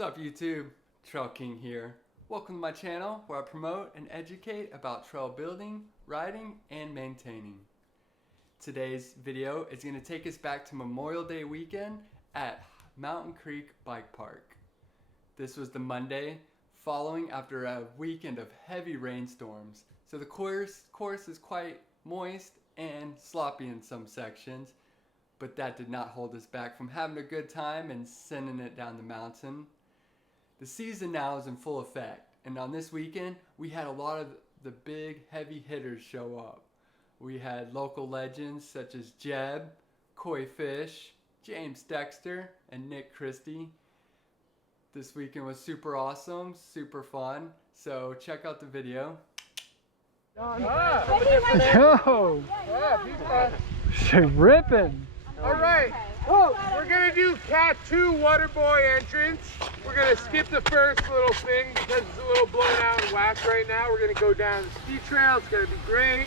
What's up YouTube? Trail King here. Welcome to my channel where I promote and educate about trail building, riding, and maintaining. Today's video is going to take us back to Memorial Day weekend at Mountain Creek Bike Park. This was the Monday following after a weekend of heavy rainstorms, so the course is quite moist and sloppy in some sections, but that did not hold us back from having a good time and sending it down the mountain. The season now is in full effect, and on this weekend we had a lot of the big heavy hitters show up. We had local legends such as Jeb, Koi Fish, James Dexter, and Nick Christie. This weekend was super awesome, super fun, so check out the video. Yo! She's ripping! Alright, well, we're going to do Cat 2 Waterboy entrance. We're going to skip the first little thing because it's a little blown out and whacked right now. We're going to go down the ski trail. It's going to be great.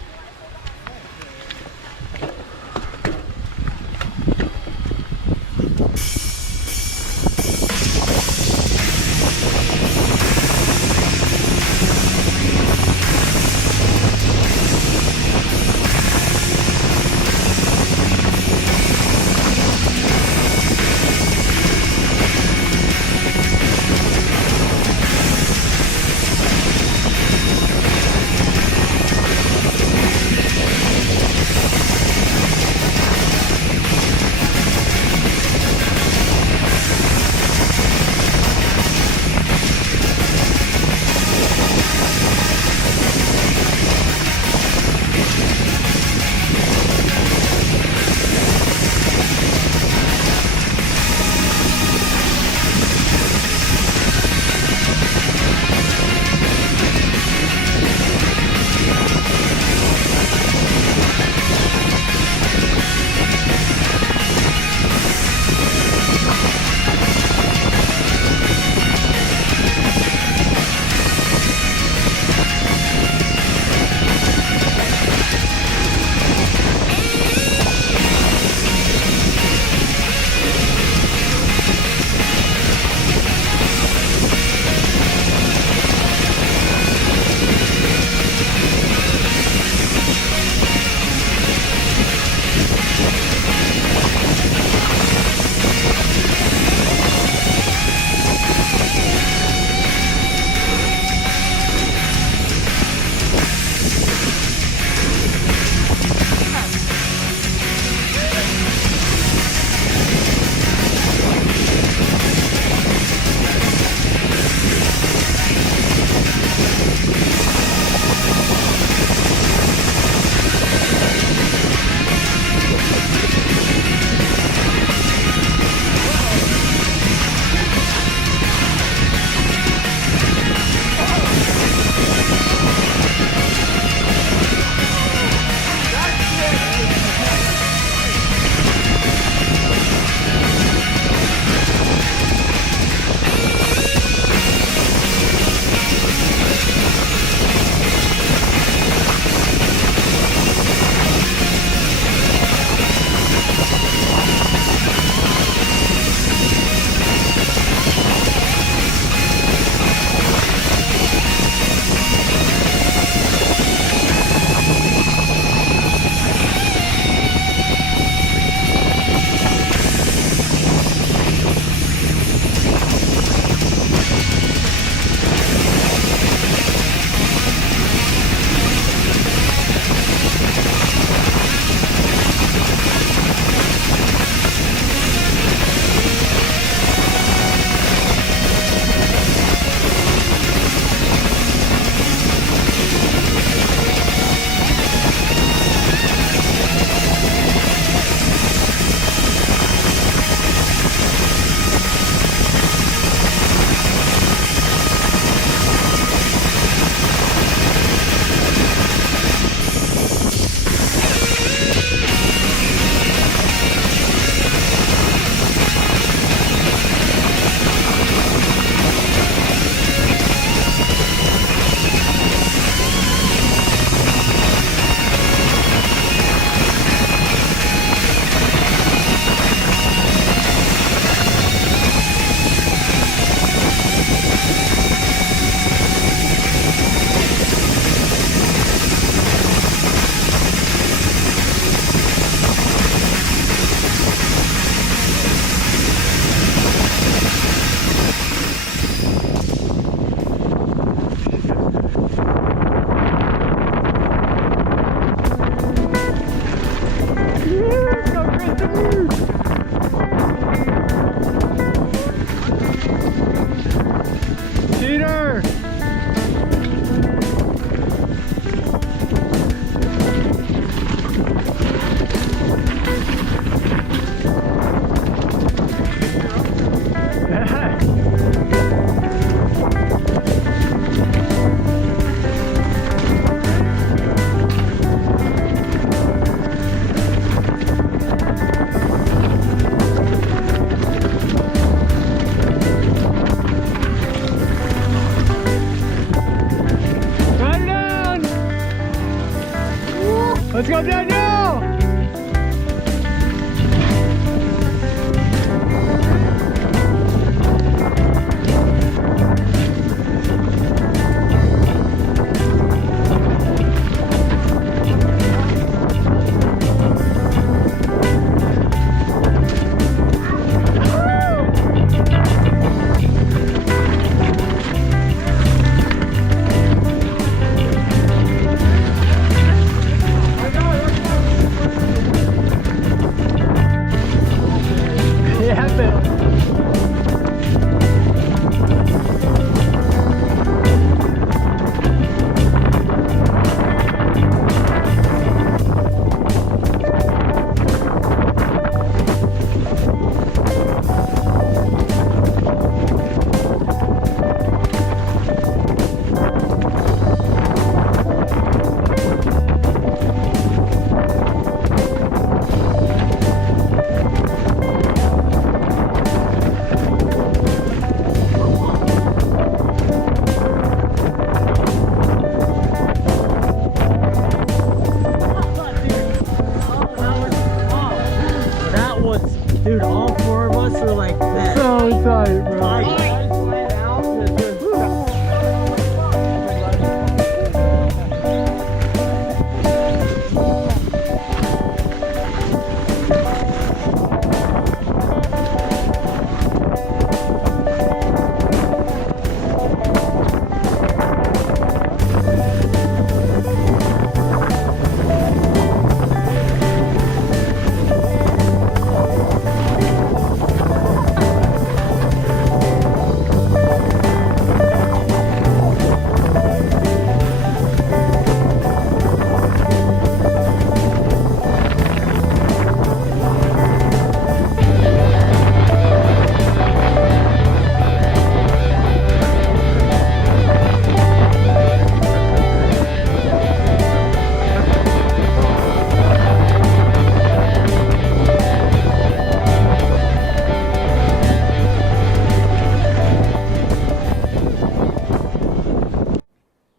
Dude, all four of us were like that. So tight, bro.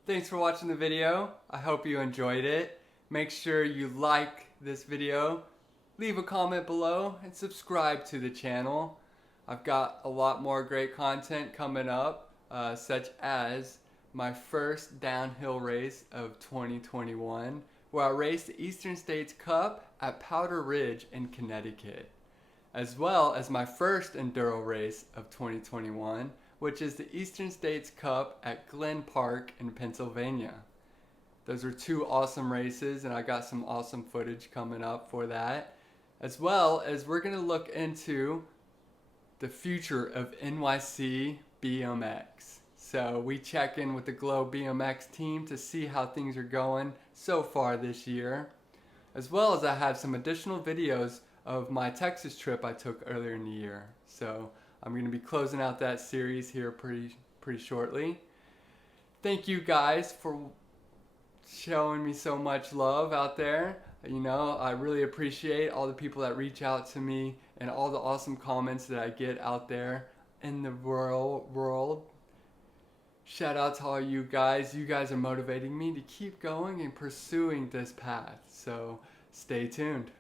Thanks for watching the video. I hope you enjoyed it. Make sure you like this video, leave a comment below, and subscribe to the channel. I've got a lot more great content coming up, such as my first downhill race of 2021, where I raced the Eastern States Cup at Powder Ridge in Connecticut, as well as my first enduro race of 2021, which is the Eastern States Cup at Glen Park in Pennsylvania. Those are two awesome races, and I got some awesome footage coming up for that, as well as we're going to look into the future of NYC BMX. So we check in with the Glow BMX team to see how things are going so far this year, as well as I have some additional videos of my Texas trip I took earlier in the year. So I'm going to be closing out that series here pretty shortly. Thank you guys for showing me so much love out there. You know, I really appreciate all the people that reach out to me and all the awesome comments that I get out there in the world. Shout out to all you guys. You guys are motivating me to keep going and pursuing this path. So stay tuned.